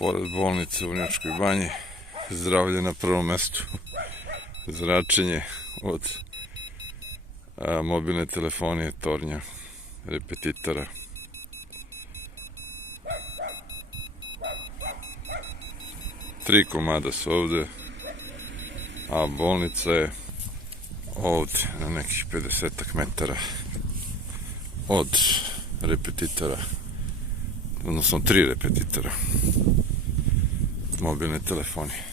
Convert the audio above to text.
pored bolnice u Vrnjačkoj banji. Zdravlje na prvom mestu. Zračenje od mobilne telefonije, tornja, repetitora. Tri komada su ovde, a bolnica je ovde na nekih 50 metara od repetitora, odnosno 3 repetitora mobilne telefonije.